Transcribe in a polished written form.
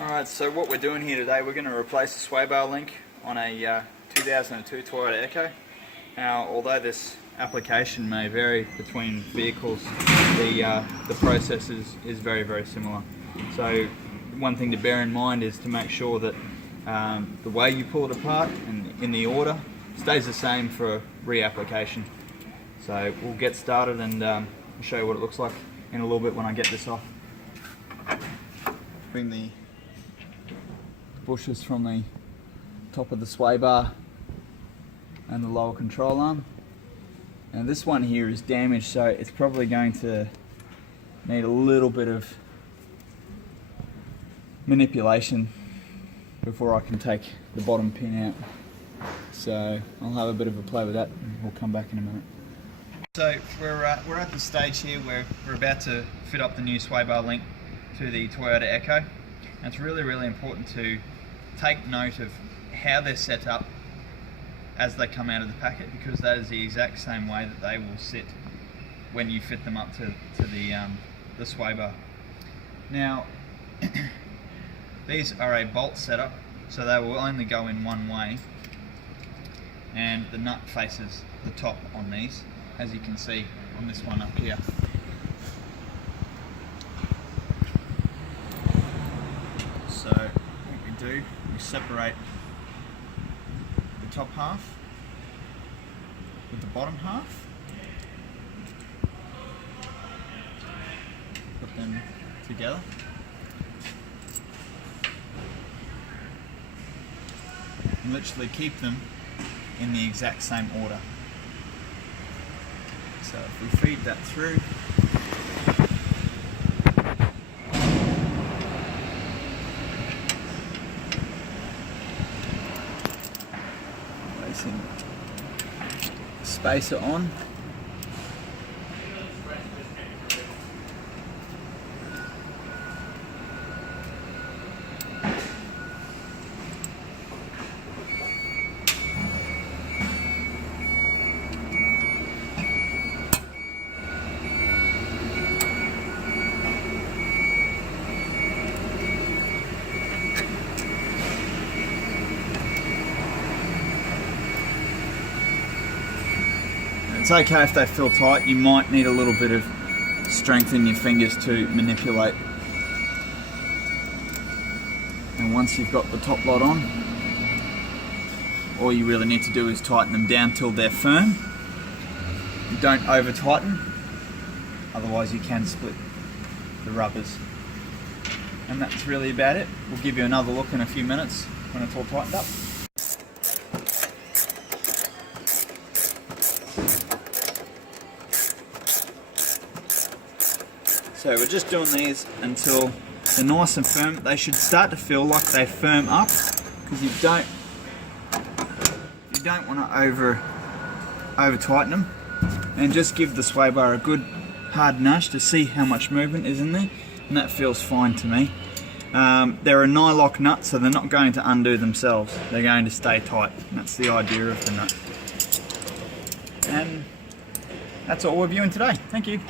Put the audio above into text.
Alright, so what we're doing here today, we're going to replace the sway bar link on a 2002 Toyota Echo. Now, although this application may vary between vehicles, the process is very, very similar. So one thing to bear in mind is to make sure that the way you pull it apart and in the order stays the same for reapplication. So we'll get started and I'll show you what it looks like in a little bit when I get this off. Bring the bushes from the top of the sway bar and the lower control arm. And this one here is damaged, so it's probably going to need a little bit of manipulation before I can take the bottom pin out. So I'll have a bit of a play with that and we'll come back in a minute. So we're at the stage here where we're about to fit up the new sway bar link to the Toyota Echo. And it's really, really important to take note of how they're set up as they come out of the packet, because that is the exact same way that they will sit when you fit them up to the sway bar. Now, these are a bolt setup, so they will only go in one way, and the nut faces the top on these, as you can see on this one up here. So what we do, we separate the top half with the bottom half, put them together, and literally keep them in the exact same order. So if we feed that through, placing spacer on, it's okay if they feel tight. You might need a little bit of strength in your fingers to manipulate. And once you've got the top lot on, all you really need to do is tighten them down till they're firm. You don't over tighten, otherwise you can split the rubbers. And that's really about it. We'll give you another look in a few minutes when it's all tightened up. So we're just doing these until they're nice and firm. They should start to feel like they firm up, because you don't want to over tighten them, and just give the sway bar a good hard nudge to see how much movement is in there, and that feels fine to me. They're a nylock nut, so they're not going to undo themselves. They're going to stay tight. And that's the idea of the nut. And that's all we're viewing today. Thank you.